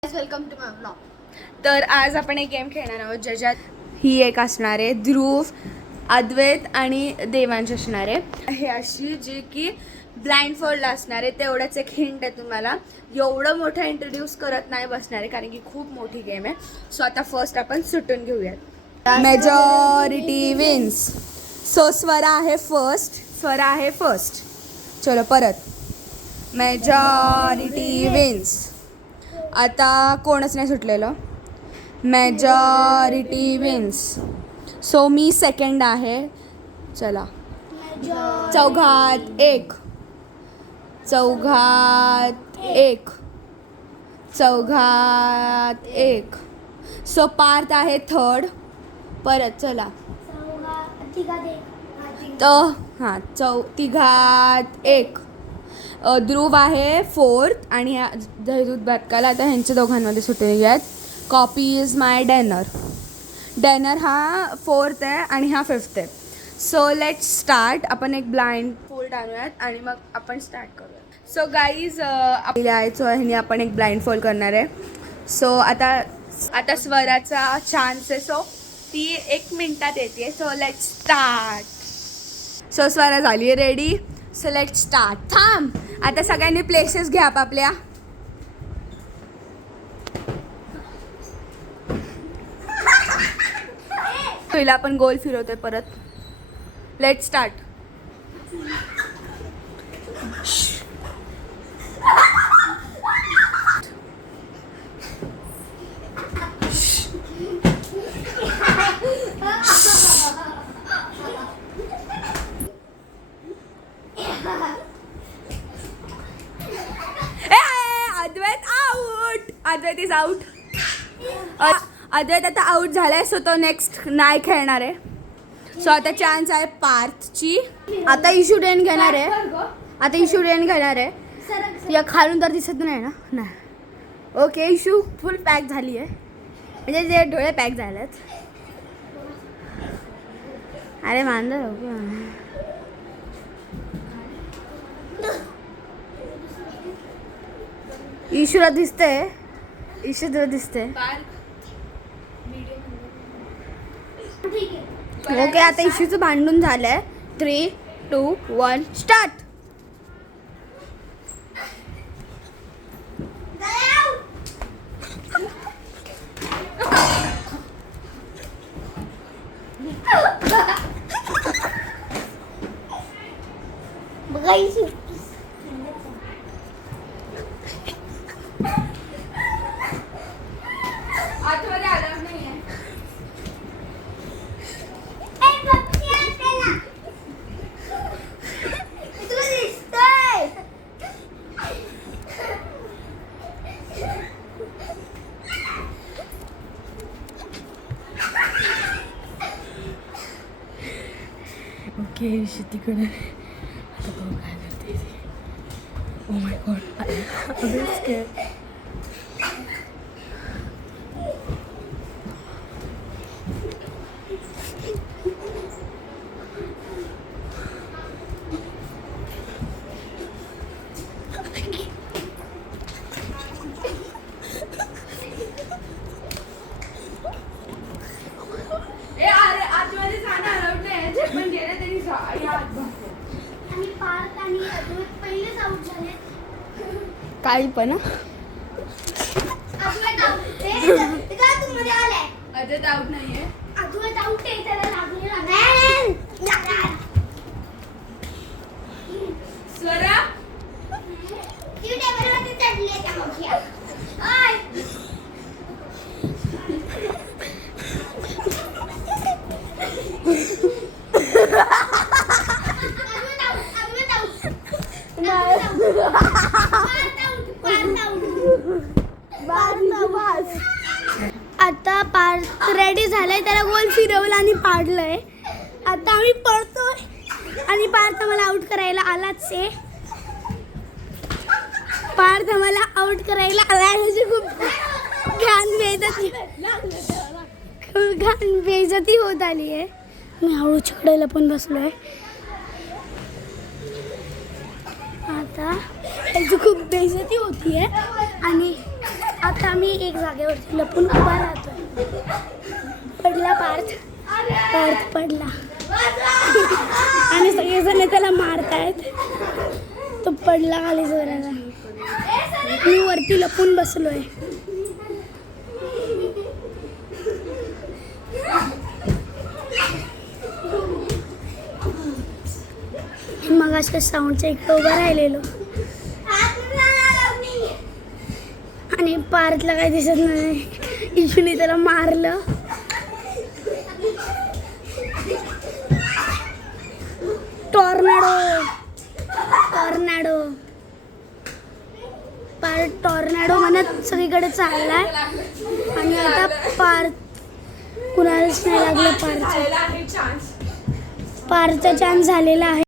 Welcome to my blog. तर आज आपण एक गेम खेळणार आहोत ज्याच्यात ही एक असणार आहे ध्रुव, अद्वैत आणि देवांश असणार आहे. हे अशी जी की ब्लाइंड फोल्ड असणार आहे. तेवढंच एक हिंट आहे तुम्हाला. एवढं मोठं इंट्रोड्यूस करत नाही बसणार आहे कारण की खूप मोठी गेम आहे. सो आता फर्स्ट आपण सुटून घेऊयात. Majority wins. सो स्वरा आहे फर्स्ट. चलो परत. Majority wins. आता कोणच नाही सुटलेलं. Majority wins. सो मी सेकंड आहे. चला. चौघात एक. सो पार्थ आहे थर्ड. परत चला. तिघात एक. ध्रुव आहे फोर्थ आणि दहीदूध बातकाला आता ह्यांच्या दोघांमध्ये सुटून घ्यात. कॉपी इज माय डॅनर हा फोर्थ आहे आणि हा फिफ्थ आहे. So let's start. आपण एक ब्लाइंड फोल्ड आणूयात आणि मग आपण स्टार्ट करूयात. सो गाईज आपल्या आयचो ह्याने आपण एक ब्लाइंड फोल्ड करणार आहे. सो आता स्वराचा चान्स आहे. सो ती 1 मिनिटात येते. So let's start. So Swara झाली आहे रेडी. So let start. थांब. आता सगळ्यांनी प्लेसेस घ्या आपापल्या. पहिला आपण गोल फिरवतोय परत. Let start. Advait is out. अद्वैत आता आउट झालाय. सो तो नेक्स्ट नाही खेळणार आहे. सो आता चान्स आहे पार्थची. आता इशू डेन घेणार आहे. या खालून तर दिसत नाही ना. नाही. ओके. इशू फुल पॅक झाली आहे. म्हणजे जे डोळे पॅक झालेत. अरे मांजर इशूला दिसतंय. ओके. आता इशूचं भांडून झालंय. 3, 2, 1 स्टार्ट. बघा इशू आतमध्ये आला नाहीये. ओके. इशू तिकडे आता बघू काय करते. Oh my God. I'm scared. काही पण अद्वैत आउट नाहीये. स्वरा आता पार्थ रेडी झालाय. त्याला गोल फिरवला आणि पाडलंय. आता आम्ही पळतोय आणि पार्थ मला आउट करायला आलाच आहे. ह्याची खूप घाण बेइज्जती होत आली आहे. मी हळू छकडायला पण बसलोय. आता ह्याची खूप बेइज्जती होती आहे आणि आता आम्ही एक जागेवरती लपून उभा राहतो. पडला पार्थ पडला आणि सगळेजण त्याला मारतायत. तो पडला खाली जोराला. मी वरती लपून बसलोय. मग अशा साऊंडच्या इकडे उभं राहिलेलो आणि पार्थला काही दिसत नाही. इशूने त्याला मारलं. टॉर्नाडो पार्थ टॉर्नाडो म्हणत सगळीकडे चाललाय आणि आता पार्थ कुणालाच नाही लागलं. पार्थचा चान्स झालेला आहे.